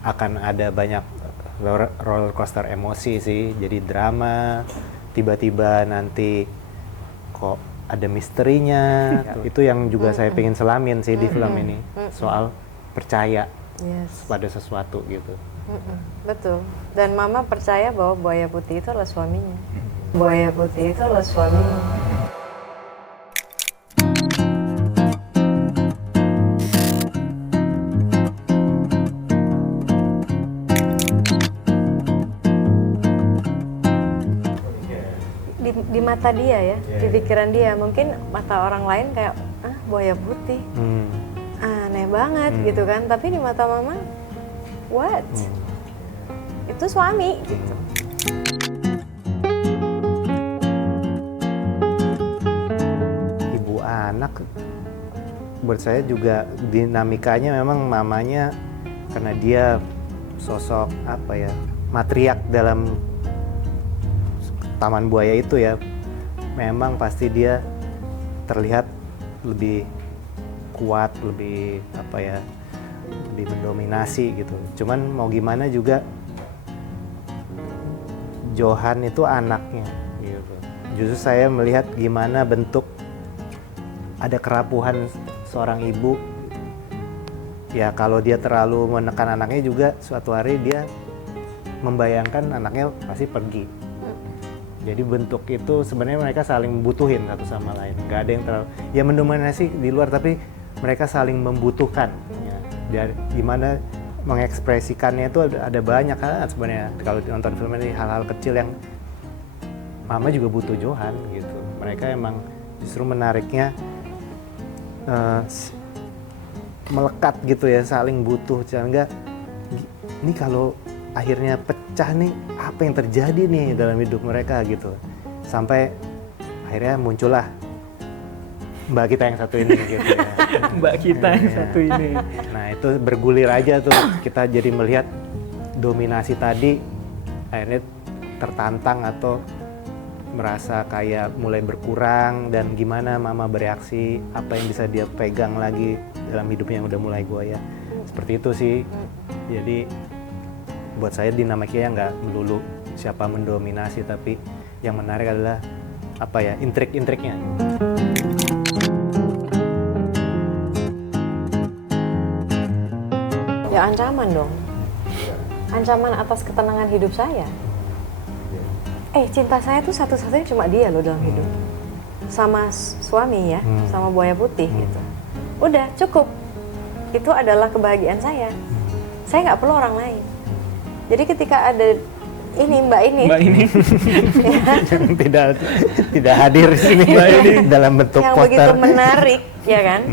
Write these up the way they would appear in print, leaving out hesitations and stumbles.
akan ada banyak roller coaster emosi sih. Jadi drama, tiba-tiba nanti kok ada misterinya. Itu yang juga saya pengen selamin sih di film ini, soal percaya pada sesuatu gitu. Betul. Dan Mama percaya bahwa buaya putih itu adalah suaminya. Buaya putih itu adalah suaminya. Di mata dia ya, di pikiran dia. Mungkin mata orang lain kayak, buaya putih. Aneh banget gitu kan. Tapi di mata Mama, what? Itu suami gitu. Ibu anak buat saya juga dinamikanya memang mamanya, karena dia sosok apa ya, matriark dalam Taman Buaya itu ya, memang pasti dia terlihat lebih kuat, lebih apa ya, lebih mendominasi gitu. Cuman mau gimana juga Johan itu anaknya gitu. Justru saya melihat gimana bentuk ada kerapuhan seorang ibu. Ya kalau dia terlalu menekan anaknya juga suatu hari dia membayangkan anaknya pasti pergi. Jadi bentuk itu sebenarnya mereka saling membutuhin satu sama lain. Nggak ada yang terlalu ya mendominasi di luar, tapi mereka saling membutuhkan. Ya, gimana mengekspresikannya itu ada banyak kan sebenarnya. Kalau nonton film ini hal-hal kecil yang Mama juga butuh Johan gitu. Mereka emang justru menariknya melekat gitu ya, saling butuh. Sehingga ini kalau akhirnya pecah nih, apa yang terjadi nih dalam hidup mereka gitu. Sampai akhirnya muncullah mbak kita yang satu ini gitu ya. Mbak kita yang satu ini. Nah itu bergulir aja tuh, kita jadi melihat dominasi tadi akhirnya tertantang atau merasa kayak mulai berkurang, dan gimana Mama bereaksi, apa yang bisa dia pegang lagi dalam hidupnya yang udah mulai goyah. Seperti itu sih. Jadi buat saya dinamikanya nggak melulu siapa mendominasi, tapi yang menarik adalah apa ya, intrik-intriknya. Ya ancaman dong. Ancaman atas ketenangan hidup saya. Cinta saya tuh satu-satunya cuma dia loh dalam hidup. Sama suami ya, sama buaya putih gitu. Udah cukup. Itu adalah kebahagiaan saya. Saya nggak perlu orang lain. Jadi ketika ada mbak ini yang tidak hadir di sini dalam bentuk yang poster begitu menarik, ya kan?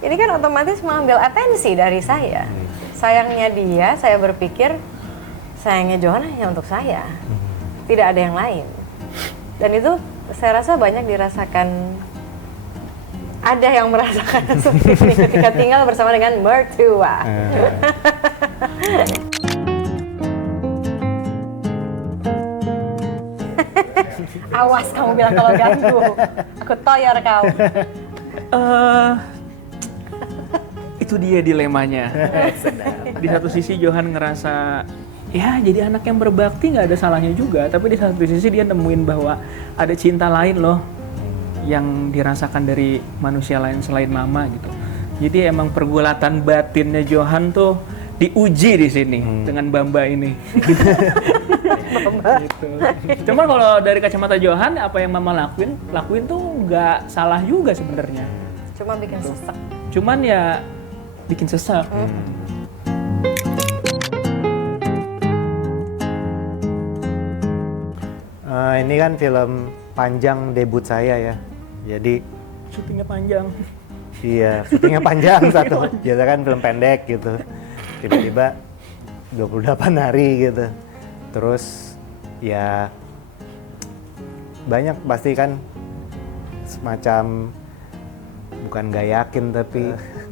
Ini kan otomatis mengambil atensi dari saya. Sayangnya dia, saya berpikir sayangnya Johan hanya untuk saya, tidak ada yang lain. Dan itu saya rasa banyak dirasakan. Ada yang merasakan seperti ini ketika tinggal bersama dengan mertua. Awas kamu bilang kalau ganggu, aku toyor kau. Itu dia dilemanya. Di satu sisi Johan ngerasa ya jadi anak yang berbakti nggak ada salahnya juga, tapi di satu sisi dia nemuin bahwa ada cinta lain loh yang dirasakan dari manusia lain selain Mama gitu. Jadi emang pergulatan batinnya Johan tuh diuji di sini dengan Bamba ini. Gitu. Cuman kalau dari kacamata Johan, apa yang Mama lakuin tuh nggak salah juga sebenarnya. Cuma bikin sesek. Cuman ya bikin sesek. Ini kan film panjang debut saya ya. Jadi Syutingnya panjang. iya, syutingnya panjang satu. Biasa kan film pendek gitu. Tiba-tiba 28 hari gitu. Terus ya banyak pasti kan semacam, bukan gak yakin tapi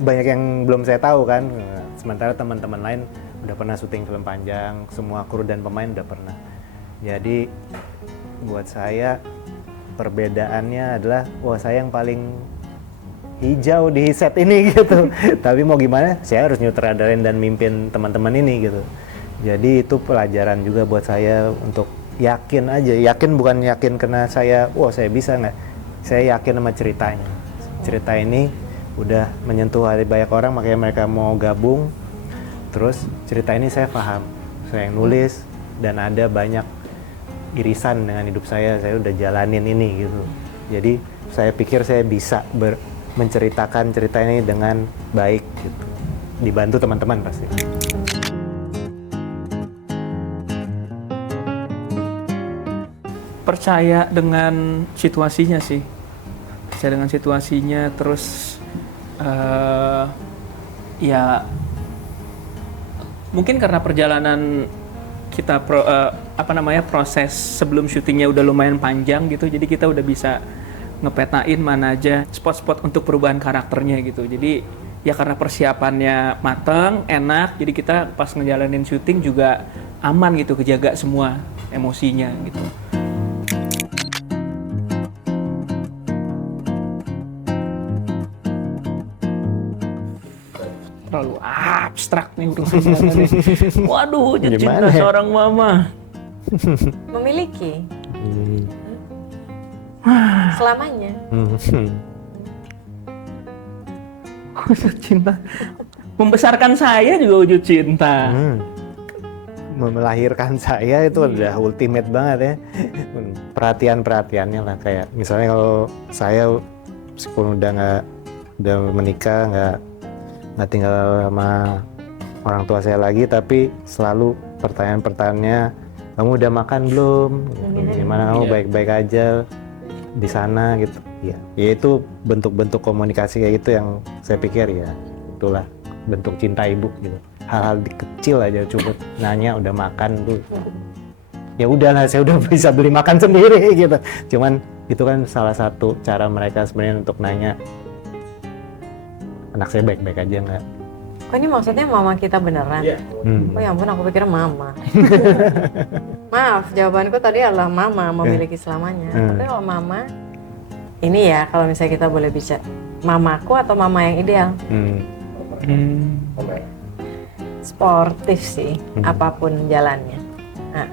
banyak yang belum saya tahu kan. Sementara teman-teman lain udah pernah syuting film panjang, semua kru dan pemain udah pernah. Jadi buat saya perbedaannya adalah, saya yang paling hijau di set ini gitu. Tapi mau gimana, saya harus nyutradarin dan mimpin teman-teman ini gitu. Jadi itu pelajaran juga buat saya untuk yakin aja. Yakin bukan yakin karena saya, saya bisa nggak. Saya yakin sama ceritanya. Cerita ini udah menyentuh hati banyak orang, makanya mereka mau gabung. Terus cerita ini saya paham. Saya yang nulis dan ada banyak irisan dengan hidup saya udah jalanin ini gitu. Jadi saya pikir saya bisa menceritakan cerita ini dengan baik gitu. Dibantu teman-teman pasti. Percaya dengan situasinya sih. Percaya dengan situasinya, terus ya mungkin karena perjalanan kita proses sebelum syutingnya udah lumayan panjang gitu, jadi kita udah bisa ngepetain mana aja spot-spot untuk perubahan karakternya gitu. Jadi ya karena persiapannya mateng, enak, jadi kita pas ngejalanin syuting juga aman gitu, kejaga semua emosinya gitu. Terlalu abstrak nih urusannya nih. Waduh, wujud cinta seorang mama. Memiliki. Selamanya. Wujud cinta. Membesarkan saya juga wujud cinta. Melahirkan saya itu udah ultimate banget ya. Perhatiannya lah, kayak misalnya kalau saya meskipun udah menikah, nggak tinggal sama orang tua saya lagi, tapi selalu pertanyaan-pertanyaannya, kamu udah makan belum? Gimana kamu, baik-baik aja di sana gitu. Ya itu bentuk-bentuk komunikasi kayak gitu yang saya pikir ya itulah bentuk cinta ibu gitu. Hal-hal kecil aja, cukup nanya udah makan tuh. Ya udahlah, saya udah bisa beli makan sendiri gitu. Cuman itu kan salah satu cara mereka sebenarnya untuk nanya, anak saya baik-baik aja nggak? Kok ini maksudnya mama kita beneran? Iya. Oh ya ampun, aku pikir mama. Maaf, jawabanku tadi adalah mama memiliki selamanya. Tapi kalau mama, ini ya kalau misalnya kita boleh bicara, mamaku atau mama yang ideal? Sportif sih, apapun jalannya. Nah.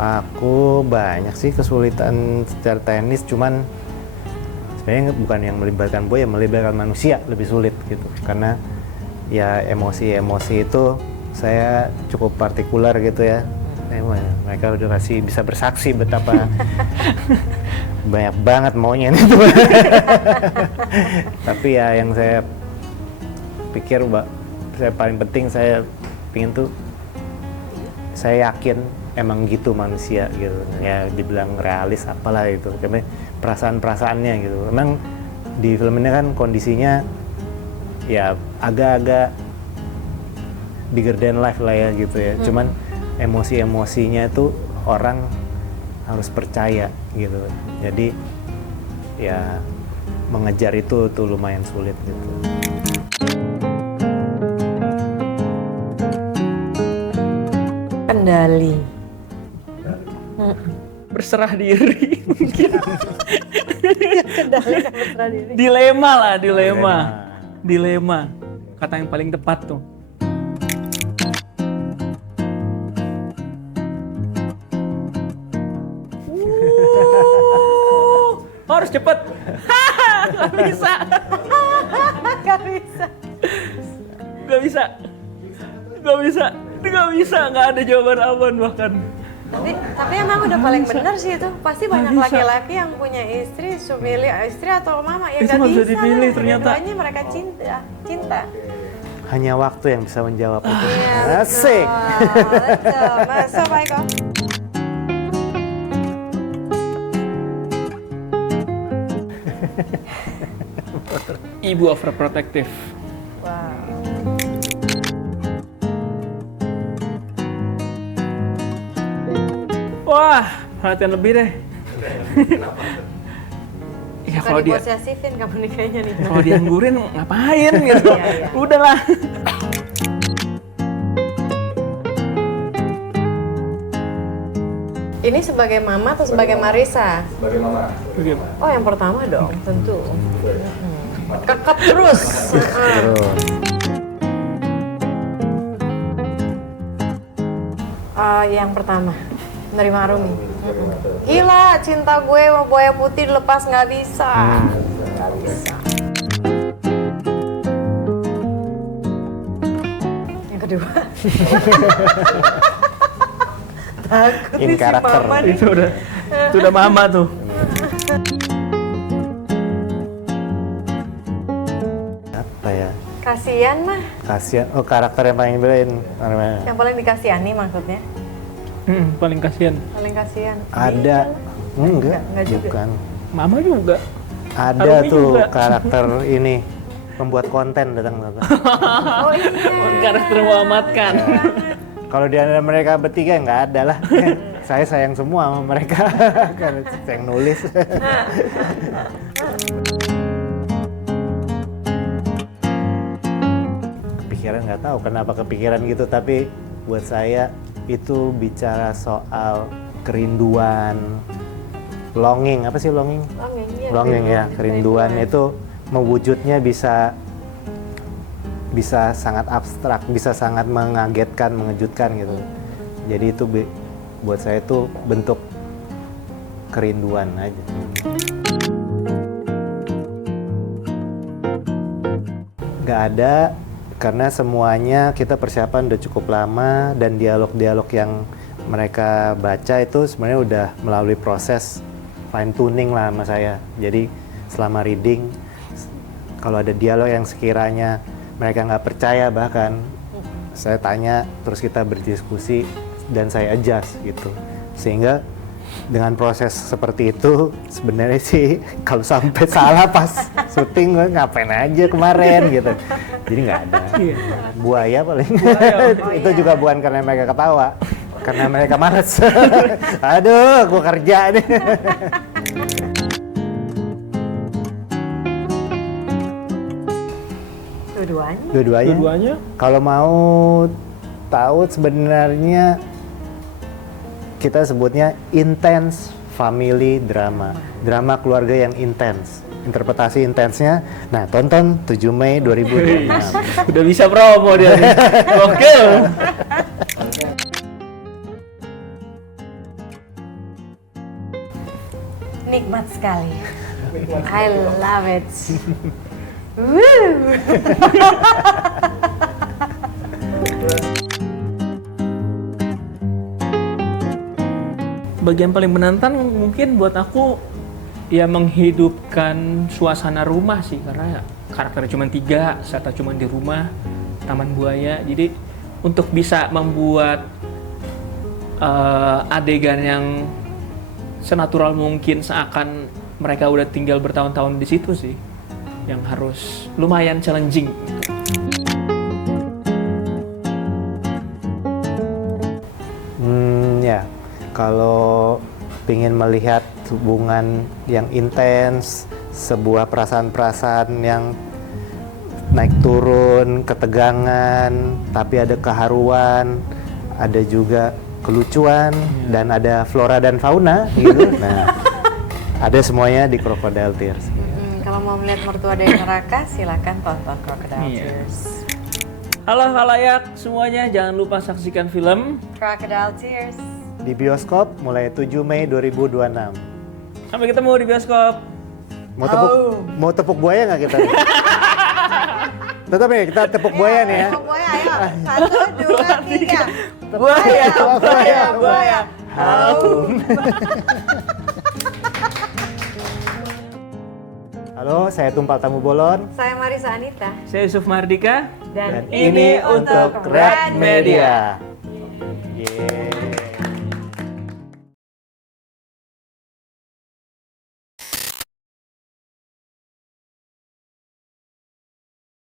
Aku banyak sih kesulitan secara teknis, cuman sebenarnya bukan yang melibatkan boy, yang melibatkan manusia lebih sulit gitu. Karena ya emosi itu saya cukup partikular gitu ya. Mereka udah bisa bersaksi betapa banyak banget maunya itu. Tapi ya yang saya pikir, saya paling penting saya pingin tuh, saya yakin emang gitu manusia gitu ya, dibilang realis apalah itu, karena perasaan-perasaannya gitu. Emang di film ini kan kondisinya ya agak-agak bigger than life lah ya gitu ya. Cuman emosi-emosinya itu orang harus percaya gitu. Jadi ya mengejar itu tuh lumayan sulit gitu. Kendali. Berserah diri mungkin. Kendali dan berserah diri. Dilema. Kata yang paling tepat tuh. Harus cepet. Gak bisa. Gak ada jawaban aman bahkan. Tapi emang udah paling benar sih itu. Pasti banyak laki-laki yang punya istri, milih istri atau mama yang itu nggak bisa dipilih ternyata. Dua-duanya mereka cinta. Hanya waktu yang bisa menjawab itu. Iya, Asik. Betul. Masuk Pak Eko. Ibu overprotective. Wow. Wah, perhatian lebih deh. Ya kalau dia posesifin kamu nih kayaknya nih. kalau dianggurin ngapain gitu. Iya. Udahlah. Ini sebagai mama atau sebagai Marissa? Sebagai mama. Bagaimana? Oh, yang pertama dong, tentu. Kekep terus. Terus. Yang pertama, menerima Arumi. Gila, cinta gue sama buaya putih dilepas nggak bisa. Nggak bisa. Yang kedua. Takut In nih si karakter. mama nih. Itu udah mama tuh. Apa ya? Kasian mah. Kasihan. Oh, karakter yang paling belain. Yang paling dikasihani maksudnya. Paling kasihan. Paling kasihan. Ada. Enggak, Enggak juga. bukan. Mama juga. Ada Arumi tuh juga. karakter ini pembuat konten datang. Oh iya. Karakter mengamatkan. Kalau di antara mereka bertiga nggak ada lah. Saya sayang semua sama mereka. Kan saya yang nulis. Kepikiran nggak tahu kenapa kepikiran gitu, tapi buat saya itu bicara soal kerinduan, longing. Apa sih longing? Longing ya, kerinduan itu mewujudnya bisa sangat abstrak, bisa sangat mengagetkan, mengejutkan gitu. Jadi itu buat saya itu bentuk kerinduan aja. Gak ada, karena semuanya kita persiapan udah cukup lama, dan dialog-dialog yang mereka baca itu sebenarnya udah melalui proses fine tuning lah sama saya. Jadi selama reading, kalau ada dialog yang sekiranya mereka nggak percaya, bahkan saya tanya, terus kita berdiskusi dan saya adjust gitu. Sehingga dengan proses seperti itu sebenarnya sih kalau sampai salah pas syuting gue ngapain aja kemarin gitu. Jadi nggak ada. Buaya paling. Itu juga bukan karena mereka ketawa, karena mereka males. Aduh, gue kerja nih. Dua-duanya. Dua-duanya. Kalau mau tahu sebenarnya kita sebutnya intense family drama. Drama keluarga yang intens. Interpretasi intensnya, nah tonton 7 Mei 2026. Udah bisa promo dia nih. Oke. Nikmat sekali. I love it. Woo! Bagian paling menantang mungkin buat aku ya menghidupkan suasana rumah sih, karena karakternya cuma 3, serta cuma di rumah, taman buaya. Jadi untuk bisa membuat adegan yang senatural mungkin, seakan mereka udah tinggal bertahun-tahun di situ sih, yang harus lumayan challenging. Ya, kalau ingin melihat hubungan yang intens, sebuah perasaan-perasaan yang naik turun, ketegangan, tapi ada keharuan, ada juga kelucuan, dan ada flora dan fauna gitu. Nah, ada semuanya di Crocodile Tears. Kalau mau melihat mertua dari neraka, silakan tonton Crocodile Iya. Tears. Halo halayak semuanya, jangan lupa saksikan film. Crocodile Tears. Di bioskop mulai 7 Mei 2026. Sampai ketemu di bioskop. Mau tepuk buaya nggak kita? Tetap ya, kita tepuk buaya nih ya. Buaya, ayo. 1, 2, 3. Buaya, buaya, buaya. Halo, saya Tumpal Tamu Bolon. Saya Marissa Anita. Saya Yusuf Mardika. Dan Ini untuk Red Media. Yeay.